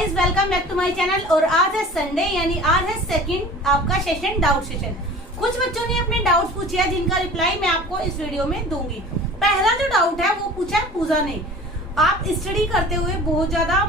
Guys, welcome back to my channel. और आज है संडे, यानी आज है सेकंड आपका सेशन, डाउट सेशन। कुछ बच्चों ने अपने डाउट्स पूछे हैं जिनका रिप्लाई मैं आपको इस वीडियो में दूंगी। पहला जो डाउट है वो पूछा है पूजा ने। आप स्टडी करते हुए बहुत ज्यादा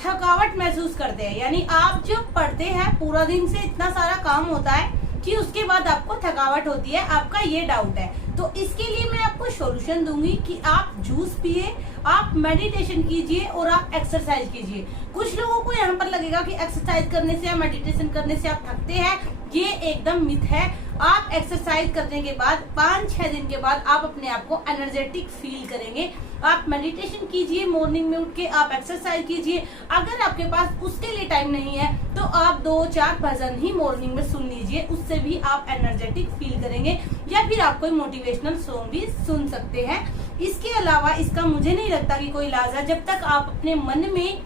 थकावट महसूस करते हैं, यानी आप जब पढ़ते हैं पूरा दिन से इतना सारा काम होता है कि उसके बाद आपको थकावट होती है, आपका ये डाउट है। तो इसके लिए मैं आपको सॉल्यूशन दूंगी कि आप जूस पिए, आप मेडिटेशन कीजिए और आप एक्सरसाइज कीजिए। कुछ लोगों को यहाँ पर लगेगा कि एक्सरसाइज करने से या मेडिटेशन करने से आप थकते हैं, ये एकदम मिथ है। आप एक्सरसाइज करने के बाद 5-6 दिन के बाद आप अपने आप को एनर्जेटिक फील करेंगे। आप मेडिटेशन कीजिए, मॉर्निंग में उठ के आप एक्सरसाइज कीजिए। अगर आपके पास उसके लिए टाइम नहीं है तो आप 2-4 भजन ही मॉर्निंग में सुन लीजिए, उससे भी आप एनर्जेटिक फील करेंगे। या फिर आप कोई मोटिवेशनल सॉन्ग भी सुन सकते हैं। इसके अलावा इसका मुझे नहीं लगता कि कोई इलाज है। जब तक आप अपने मन में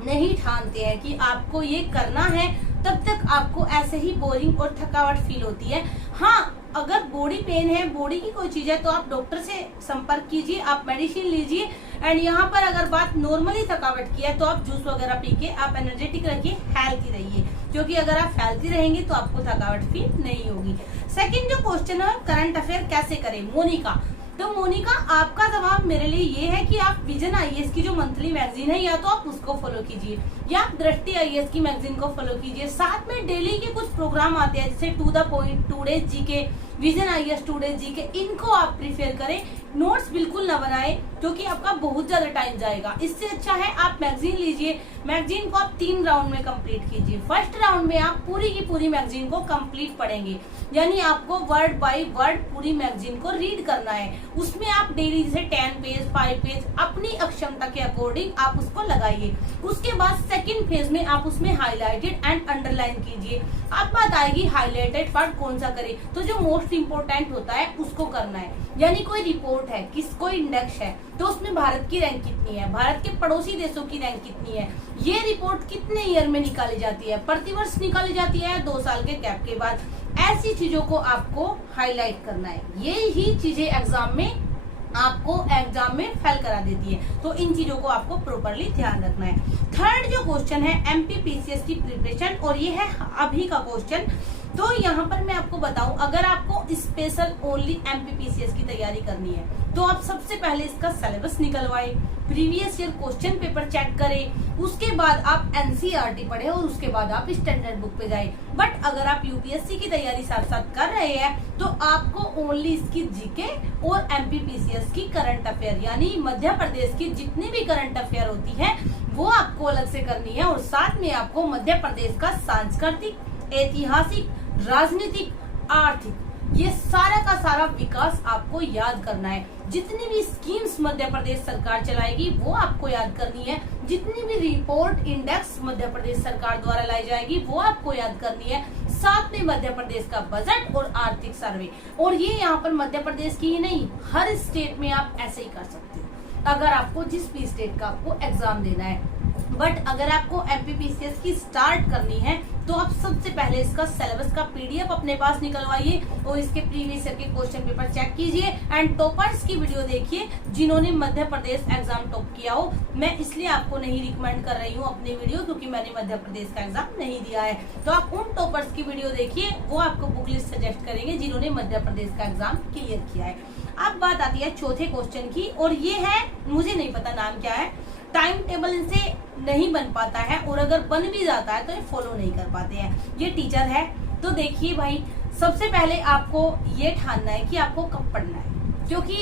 नहीं ठानते हैं कि आपको ये करना है, तब तक आपको ऐसे ही बोरिंग और थकावट फील होती है। हाँ, अगर बॉडी पेन है, बॉडी की कोई चीज है, तो आप डॉक्टर से संपर्क कीजिए, आप मेडिसिन लीजिए। एंड यहाँ पर अगर बात नॉर्मली थकावट की है तो आप जूस वगैरह पी के आप एनर्जेटिक रखिए, हेल्थी रहिए, क्योंकि अगर आप हेल्थी रहेंगे तो आपको थकावट फील नहीं होगी। सेकंड जो क्वेश्चन है, करंट अफेयर कैसे करें, मोनिका। तो मोनिका, आपका जवाब मेरे लिए ये है कि आप विजन आईएएस की जो मंथली मैगजीन है, या तो आप उसको फॉलो कीजिए या आप दृष्टि आईएएस की मैगजीन को फॉलो कीजिए। साथ में डेली के कुछ प्रोग्राम आते हैं, जैसे to the point, today's GK, Vision IAS today's GK, इनको आप प्रीफर करें। नोट्स बिल्कुल ना बनाए, क्योंकि आपका बहुत ज्यादा टाइम जाएगा। इससे अच्छा है आप मैगजीन लीजिए। मैगजीन को आप 3 राउंड में कंप्लीट कीजिए। फर्स्ट राउंड में आप पूरी की पूरी मैगजीन को कंप्लीट पढ़ेंगे, यानी आपको वर्ड बाय वर्ड पूरी मैगजीन को रीड करना है। उसमें आप डेली जैसे 10 पेज 5 पेज अपनी अक्षमता के अकॉर्डिंग आप उसको लगाइए। उसके बाद सेकंड फेज में आप उसमें हाईलाइटेड एंड अंडरलाइन कीजिए। अब बात आएगी हाईलाइटेड पार्ट कौन सा करे, तो जो मोस्ट इंपोर्टेंट होता है उसको करना है। यानी कोई रिपोर्ट है, कोई इंडेक्स है, तो उसमें भारत की रैंक कितनी है, भारत के पड़ोसी देशों की रैंक कितनी है, ये रिपोर्ट कितने ईयर में निकाली जाती है, प्रतिवर्ष निकाली जाती है, 2 साल के गैप के बाद। ऐसी चीजों को आपको हाईलाइट करना है। ये ही चीजें एग्जाम में फेल करा देती है, तो इन चीजों को आपको प्रॉपरली ध्यान रखना है। थर्ड जो क्वेश्चन है, एमपीपीसीएस की प्रिपरेशन, और ये है अभी का क्वेश्चन। तो यहाँ पर मैं आपको बताऊं, अगर आपको स्पेशल ओनली एमपीपीसीएस की तैयारी करनी है तो आप सबसे पहले इसका सिलेबस निकलवाएं, previous year question paper check करें, उसके बाद आप एनसीईआरटी पढ़े और उसके बाद आप स्टैंडर्ड बुक पे जाएं। बट अगर आप यूपीएससी की तैयारी साथ साथ कर रहे हैं तो आपको ओनली इसकी जीके और एमपीपीसीएस की करंट अफेयर, यानी मध्य प्रदेश की जितनी भी करंट अफेयर होती है वो आपको अलग से करनी है। और साथ में आपको मध्य प्रदेश का सांस्कृतिक, ऐतिहासिक, राजनीतिक, आर्थिक, ये सारा का सारा विकास आपको याद करना है। जितनी भी स्कीम्स मध्य प्रदेश सरकार चलाएगी वो आपको याद करनी है। जितनी भी रिपोर्ट इंडेक्स मध्य प्रदेश सरकार द्वारा लाई जाएगी वो आपको याद करनी है। साथ में मध्य प्रदेश का बजट और आर्थिक सर्वे। और ये यहाँ पर मध्य प्रदेश की ही नहीं, हर स्टेट में आप ऐसे ही कर सकते हो, अगर आपको जिस भी स्टेट का आपको एग्जाम देना है। बट अगर आपको एमपीपीसीएस की स्टार्ट करनी है तो आप सबसे पहले इसका सिलेबस का पीडीएफ अपने पास निकलवाइए और इसके प्रीवियस ईयर के क्वेश्चन पेपर चेक कीजिए एंड टॉपर्स की वीडियो देखिए, जिन्होंने मध्य प्रदेश एग्जाम टॉप किया हो। मैं इसलिए आपको नहीं रिकमेंड कर रही हूँ अपनी वीडियो, क्योंकि मैंने मध्य प्रदेश का एग्जाम नहीं दिया है। तो आप उन टॉपर्स की वीडियो देखिए, वो आपको बुक लिस्ट सजेस्ट करेंगे जिन्होंने मध्य प्रदेश का एग्जाम क्लियर किया है। अब बात आती है चौथे क्वेश्चन की, और ये है, मुझे नहीं पता नाम क्या है, टाइम टेबल इनसे नहीं बन पाता है, और अगर बन भी जाता है तो ये फॉलो नहीं कर पाते हैं। ये टीचर है। तो देखिए भाई, सबसे पहले आपको ये ठानना है कि आपको कब पढ़ना है, क्योंकि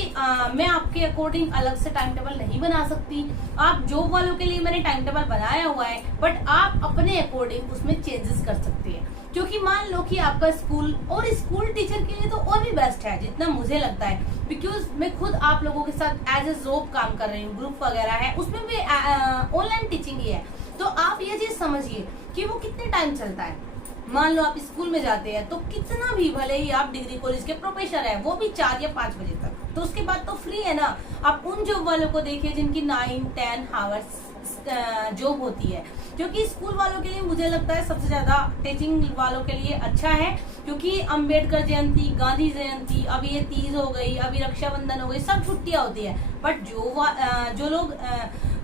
मैं आपके अकॉर्डिंग अलग से टाइम टेबल नहीं बना सकती। आप जॉब वालों के लिए मैंने टाइम टेबल बनाया हुआ है, बट आप अपने अकॉर्डिंग उसमें चेंजेस कर सकते हैं। क्योंकि मान लो कि आपका स्कूल, और स्कूल टीचर के लिए तो और भी बेस्ट है जितना मुझे लगता है, बिकॉज मैं खुद आप लोगों के साथ एज ए जॉब काम कर रही हूँ, ग्रुप वगैरह है, उसमें भी ऑनलाइन टीचिंग ही है। तो आप ये चीज समझिए कि वो कितने टाइम चलता है। मान लो आप स्कूल में जाते हैं तो कितना भी, भले ही आप डिग्री कॉलेज के प्रोफेसर है, वो भी 4 या 5 बजे तक, तो उसके बाद तो फ्री है ना। आप उन जॉब वालों को देखिए जिनकी 9-10 आवर्स जॉब होती है, क्योंकि स्कूल वालों के लिए मुझे लगता है सबसे ज्यादा टीचिंग वालों के लिए अच्छा है, क्योंकि अंबेडकर जयंती, गांधी जयंती, अभी ये तीज हो गई, अभी रक्षाबंधन हो गई, सब छुट्टियां होती है। बट जो लोग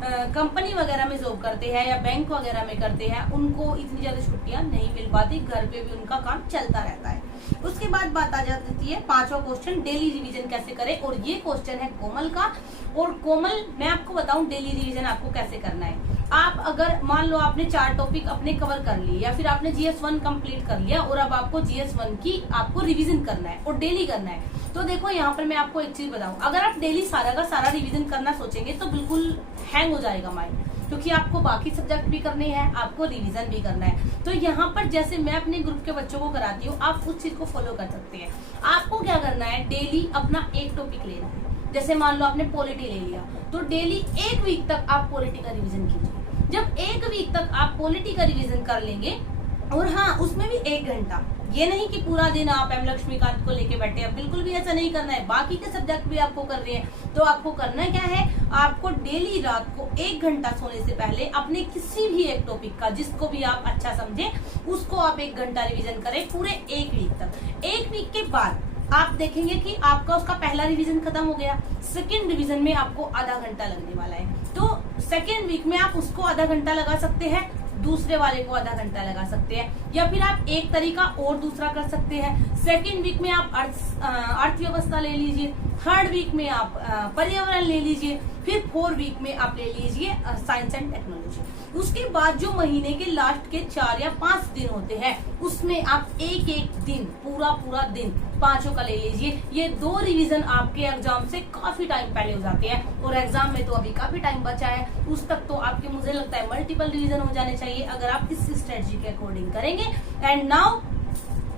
कंपनी वगैरह में जॉब करते हैं या बैंक वगैरह में करते हैं, उनको इतनी ज्यादा छुट्टियां नहीं मिल पाती, घर पे भी उनका काम चलता रहता है। उसके बाद बात आ जाती है पांचवा क्वेश्चन, डेली रिवीजन कैसे करें। और ये क्वेश्चन है कोमल का। और कोमल, मैं आपको बताऊं डेली रिवीजन आपको कैसे करना है। आप अगर मान लो आपने 4 टॉपिक अपने कवर कर लिए या फिर आपने GS1 कंप्लीट कर लिया और अब आपको GS1 की आपको रिवीजन करना है और डेली करना है, तो देखो यहाँ पर मैं आपको एक चीज बताऊं, अगर आप डेली सारा का सारा रिवीजन करना सोचेंगे तो बिल्कुल हैंग हो जाएगा माइंड, क्योंकि आपको बाकी सब्जेक्ट भी करने हैं, आपको रिवीजन भी करना है। तो यहाँ पर जैसे मैं अपने ग्रुप के बच्चों को कराती हूँ, आप उस चीज को फॉलो कर सकते हैं। आपको क्या करना है, डेली अपना एक टॉपिक लेना है। जैसे मान लो आपने पॉलिटी ले लिया, तो डेली 1 वीक तक आप पॉलिटी का रिवीजन कीजिए। जब 1 वीक तक आप पॉलिटी का रिवीजन कर लेंगे, और हाँ उसमें भी 1 घंटा, ये नहीं कि पूरा दिन आप एम लक्ष्मीकांत को लेके बैठे हैं, बिल्कुल भी ऐसा नहीं करना है। बाकी के सब्जेक्ट भी आपको कर रहे हैं, तो आपको करना क्या है, आपको डेली रात को 1 घंटा सोने से पहले अपने किसी भी एक टॉपिक का, जिसको भी आप अच्छा समझे, उसको आप 1 घंटा रिवीजन करें पूरे 1 वीक तक। 1 वीक के बाद आप देखेंगे कि आपका उसका पहला रिवीजन खत्म हो गया, सेकेंड रिवीजन में आपको आधा घंटा लगने वाला है। तो सेकेंड वीक में आप उसको आधा घंटा लगा सकते हैं, दूसरे वाले को आधा घंटा लगा सकते हैं, या फिर आप एक तरीका और दूसरा कर सकते हैं। सेकेंड वीक में आप अर्थव्यवस्था ले लीजिए, थर्ड वीक में आप पर्यावरण ले लीजिए, फिर 4 वीक में आप ले लीजिए साइंस एंड टेक्नोलॉजी। उसके बाद जो महीने के लास्ट के 4 या 5 दिन होते हैं, उसमें आप एक दिन पूरा दिन 5 का ले लीजिए। ये 2 रिवीजन आपके एग्जाम से काफी टाइम पहले हो जाते हैं, और एग्जाम में तो अभी काफी टाइम बचा है, उस तक तो आपके मुझे लगता है मल्टीपल रिवीजन हो जाने चाहिए अगर आप इस स्ट्रेटजी के अकॉर्डिंग करेंगे। एंड नाउ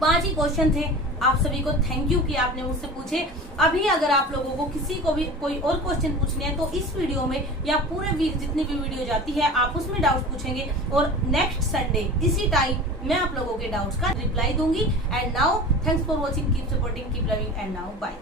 5 ही क्वेश्चन थे। आप सभी को थैंक यू कि आपने मुझसे पूछे। अभी अगर आप लोगों को किसी को भी कोई और क्वेश्चन पूछने हैं, तो इस वीडियो में या पूरे वीक जितनी भी वीडियो जाती है, आप उसमें डाउट पूछेंगे, और नेक्स्ट संडे इसी टाइम मैं आप लोगों के डाउट्स का रिप्लाई दूंगी। And now thanks for watching, keep supporting, keep loving, and now bye.